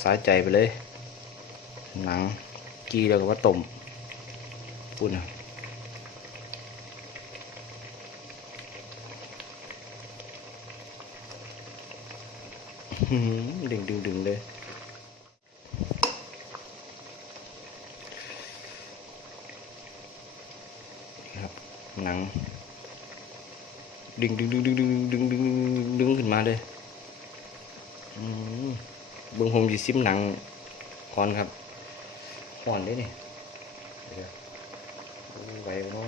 สายใจไปเลย หนังกีแล้วก็ว่าต้มปุ่นดึงดึงดึงเลยครับหนัง ดึงดึงดึงดึงดึงดึงดึงดึงขึ้นมาเลย อืม เบิ้งผมจีซิมหนังก่อนครับห่อนได้นี่ยไหวบ่เนาะ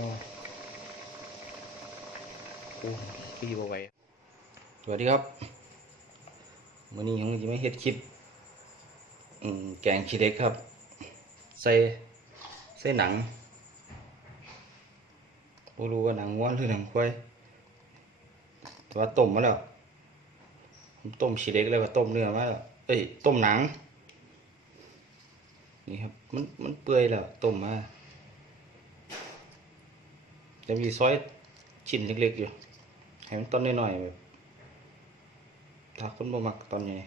โอ้พี่บ่ไหวสวัสดีครับวันนี้ผมจะไม่เฮ็ดคลิปแกงขี้เด็กครับ ใส่ใส่หนังบ่รู้ว่าหนังวัวหรือหนังควายแต่ว่าต้มมาแล้วต้มชีเล็กแล้วก็ต้มเนื้อมาแล้ว เอ้ยต้มหนัง นี่ครับ มันมันเปื่อยแล้วต้มมาจะมีซอยชิ้นเล็กๆอยู่ให้มันต้นน้อยๆแบบถ้าคนบ่มักตอนใหญ่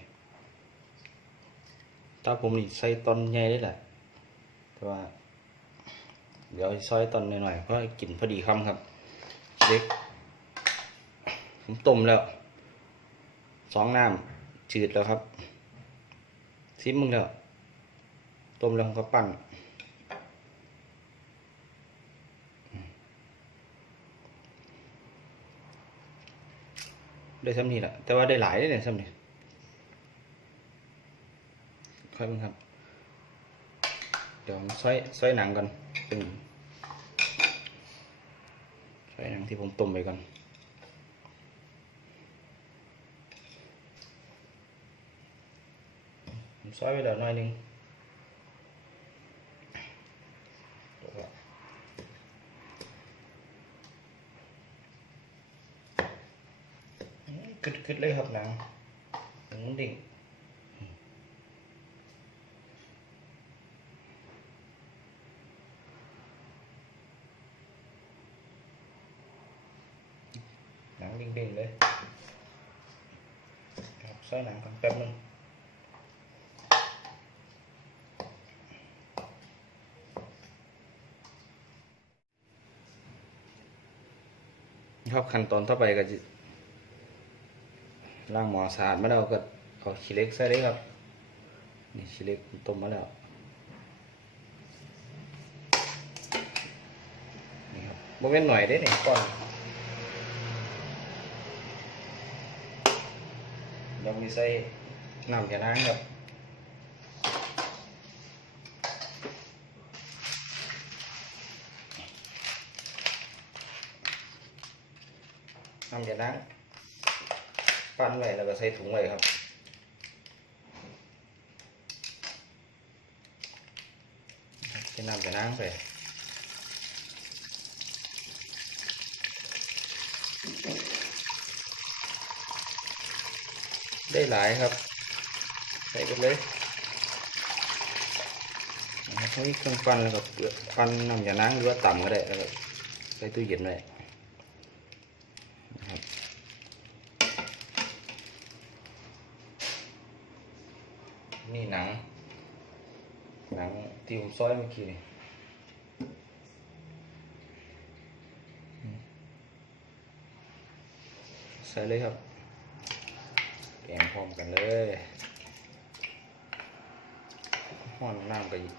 ถ้าผมนี่ใส่ตอนใหญ่ได้แหละแต่ว่า เดี๋ยวซอยตอนน้อยๆเพราะให้กินพอดีคำครับเล็กผมต้มแล้วสองน้ำจืดแล้วครับ ซิมมึงแล้วต้มแล้วก็ปั้นได้ซ้ำนี่แหละแต่ว่าได้หลายได้เนี่ยซ้ำนี่ค่อยมึงครับ เดี๋ยวซอยซอยหนังก่อนเป็นซอยหนังที่ผมต้มไปก่อน 32 kích kích lấy hợp nặng đừng muốn nặng liên tiền lên, học nặng còn trăm luôn. ครับขั้นตอนต่อไปก็จะล้างหมอสะอาดมาแล้วก็เอาขี้เล็กใส่เลยครับ นี่ขี้เล็กต้มมาแล้วนี่ครับโมเมนหน่อยได้นี่ก่อนยังมีใส่น้ำยาล้างครับ น้ำยาล้างปั้นไว้แล้วก็ใส่ถุงไว้ครับใส่น้ำยาล้างไปได้หลายครับ ใส่ไปเลยนะครับนี่เครื่องปั้นแล้วก็เปลือกปั้นน้ำยาล้างหรือว่าต่ำก็ได้แล้วก็ใส่ตู้เย็นไว้นะครับนี่ หนัง หนังที่ผมซอยเมื่อกี้นี่ใส่เลยครับแกงพร้อมกันเลยห้อนน้ำก็อีก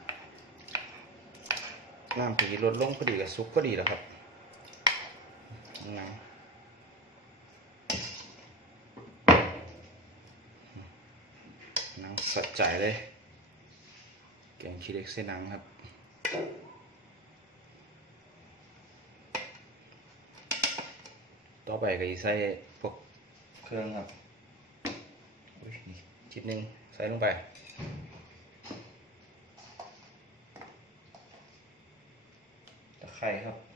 น้ำผีลดลงพอดีกับซุปก็ดีแล้วครับน้ำน้ำ สัดใจเลย แกงขี้เล็กเส้นนังครับ ต่อไปก็ใส่พวกเครื่องครับอุ๊ยนี่จิตหนึ่งใส่ลงไปตะไคร้ครับ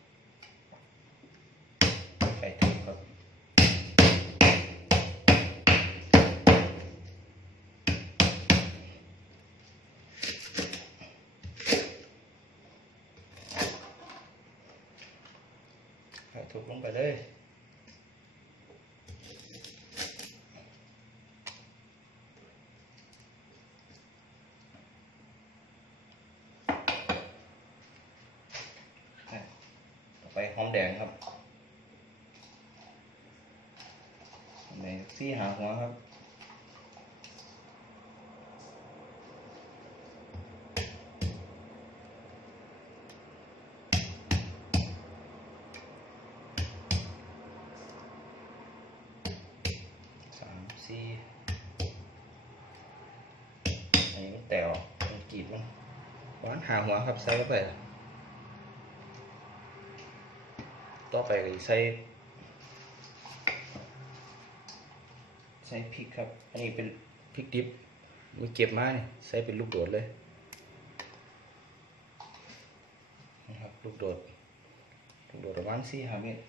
ถูกลงไปเลยไปหอมแดงครับหอแดงซีหาหัวครับ หวานหาหัวครับใส่เข้าไปต่อไปก็ใส่ใส่พริกครับ อันนี้เป็นพริกดิบมีเก็บมาเนี่ยใส่เป็นลูกโดดเลยนะครับลูกโดดลูกโดดประมาณสี่ห้าเมตร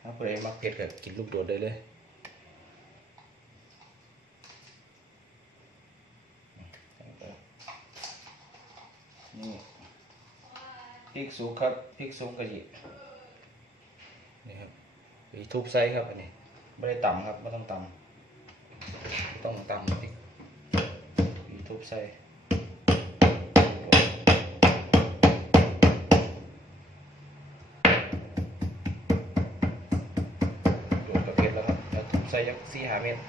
ถ้าใครมักเผ็ดก็กินลูกโดดได้เลย นี่ พริกสุกครับพริกสุกกะหรี่นี่ครับไปทุบไส้ครับอันนี้ไม่ได้ต่ำครับไม่ต้องต่ำต้องต่ำพริกทุบไส้โดดกระเพ็ดแล้วครับแล้วทุบไส้ยักสี่หาเมตร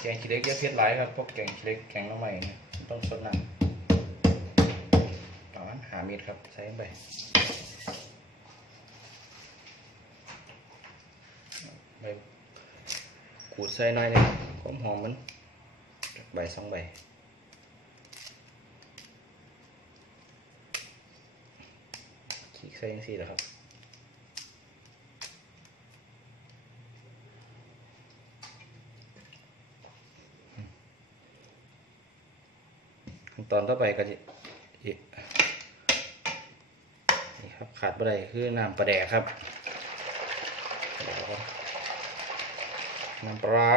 แกงขี้เล็กเยอะเพียรหลายครับพวกแกงขี้เล็กแกงน้ำใหม่ต้องสดน้ำประมาณหา เม็ดครับใส่ลงไปใบขูดใส่หน่อยหนึงความหอมมันใบสองใบขีดใส่ยังสี่แหละครับขั้นตอนต่อไปก็จะอีกนี่ครับ ขาดไปได้คือน้ำปลาแดกครับน้ำปลา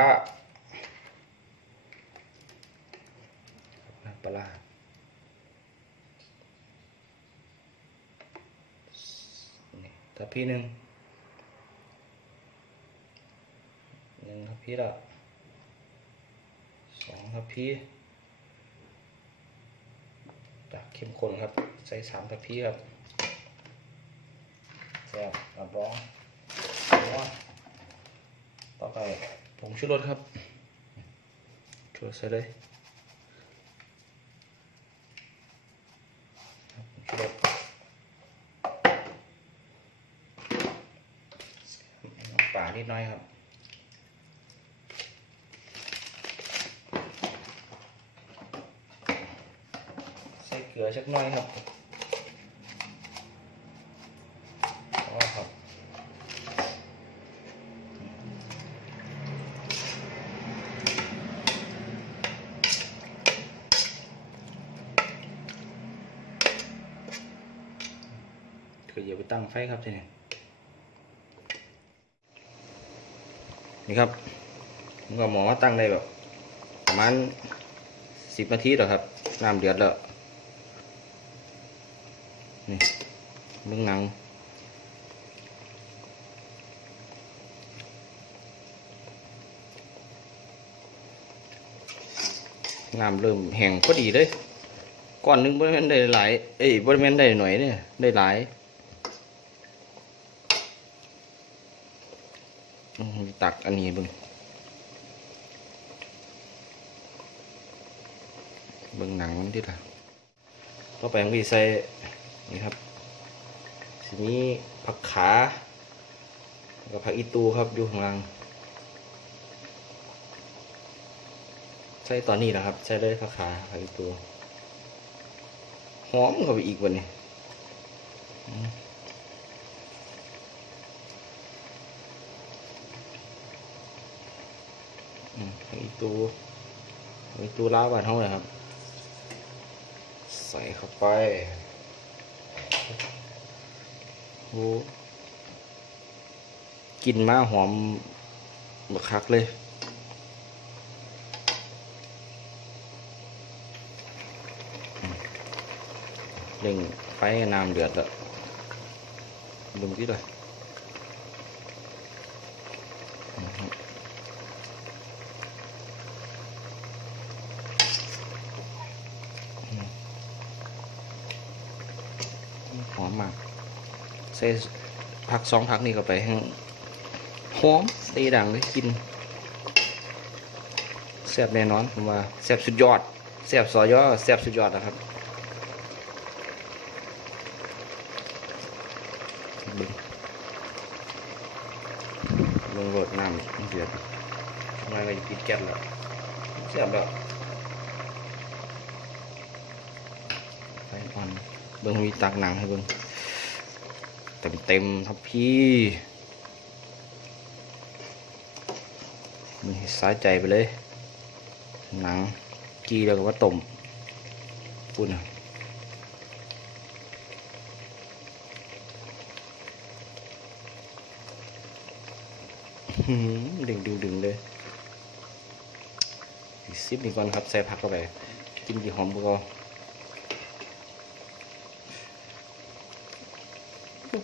น้ำปลาทัพพี่หนึ่งหนึ่งทัพพี่ละสองทัพพี่จากเข้มข้นครับ ใส่สามทัพพีครับ แซ่บรับรองว่าต่อไปผงชูรสครับชูรสใส่เลยครับผงชูรสน้ำปลานิดหน้อยครับใส่เกลือสักหน่อยครับอ๋อครับ คืออย่า ไฟครับทีนี้นี่ครับผมก็หมอมาตั้งได้แบบประมาณสิบนาทีแล้วครับน้ำเดือดแล้วนี่เบื้องหนังน้ำเริ่มแห้งพอดีเลยก้อนหนึงบริเวณได้หลาย เอ้ยบริเวณได้หน่อยเนี่ยได้หลายอืม ตักอันนี้บึงเบิ่งหนังมันที่ละต่อไปผมก็สิใส่นี่ครับทีนี้ผักขาแล้วผักอีตูครับอยู่ข้างล่างใส่ตอนนี้นะครับ ใส่เลยผักขาผักอีตูหอมเข้าไปอีกวันนี้ อีตูผักอีตูล้าบานเท่าไหร่ครับ ใส่เข้าไปโอ้กลินมาหอมบักคักเลยเร่งไฟน้ำเดือดล้วดึงที่เลย อมหอมมากใส่ผักสองผักนี่เข้าไปให้หอมตีดังเลยกินแซ่บแน่นอนผมว่าแซ่บสุดยอดแซ่บซอยอแซ่บสุดยอดนะครับบึงลงรดน้ำเดือดทำไมก็จะปิดแก๊สแล้วแซ่บแล้วไฟอ่อน เบิ้งมีตักหนังให้เบิ้งเต็มเต็มครับพี่มันสายใจไปเลย หนังกีแล้วก็ว่าต้มปุ่นอะหืมดึงดึงดึงเลยซิปนี่ก่อนครับ ใส่ผักเข้าไป กินกี่หอมก็ไม่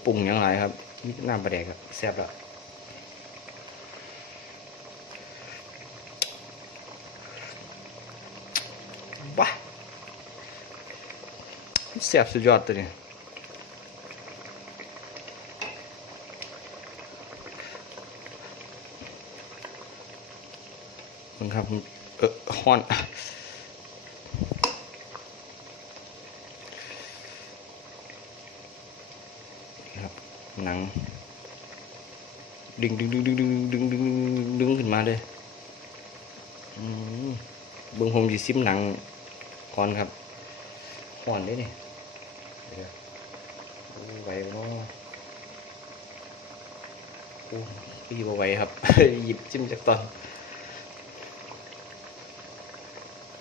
ปรุงยังไงครับมีน้ำปลาแดกอะแซ่บแล้วว้าแซ่บสุดยอดตัวนี้มึงครับเออฮ้อน ครับ หนัง ดึงดึงดึงดึงดึงดึงดึงดึงขึ้นมาเลยเบิ่งผมสิซิมหนังก่อนครับห่อนได้นี่ยไหวบ่เนาะโอ้พี่บ่ไหวครับ หยิบจิ้มจากตอน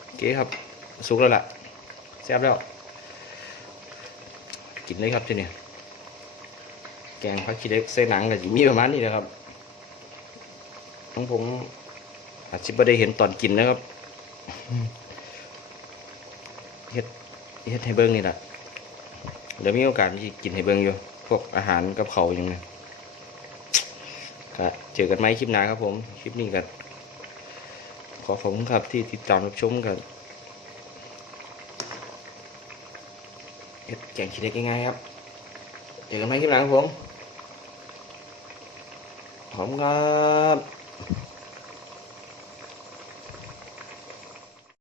โอเครับ สุกแล้วล่ะแซ่บแล้ว กินเลยครับที่นี้แกงผักขี้เล็กใส่หนังก็สิมีประมาณนี้นะครับของผมอาจจะไม่ได้เห็นตอนกินนะครับเฮ็ดเฮ็ดให้เบิ้งนี่แหละเดี๋ยวมีโอกาสที่กินให้เบิ้งอยู่ พวกอาหารกับเขาอย่างนี้ก็เจอกันไหมคลิปหน้าครับผม คลิปนี้ก็ขอขอบคุณครับที่ติดตามรับชมกันเฮ็ดแกงขี้เล็กง่ายๆครับ เจอกันไหมคลิปหน้าครับผม หอมครับ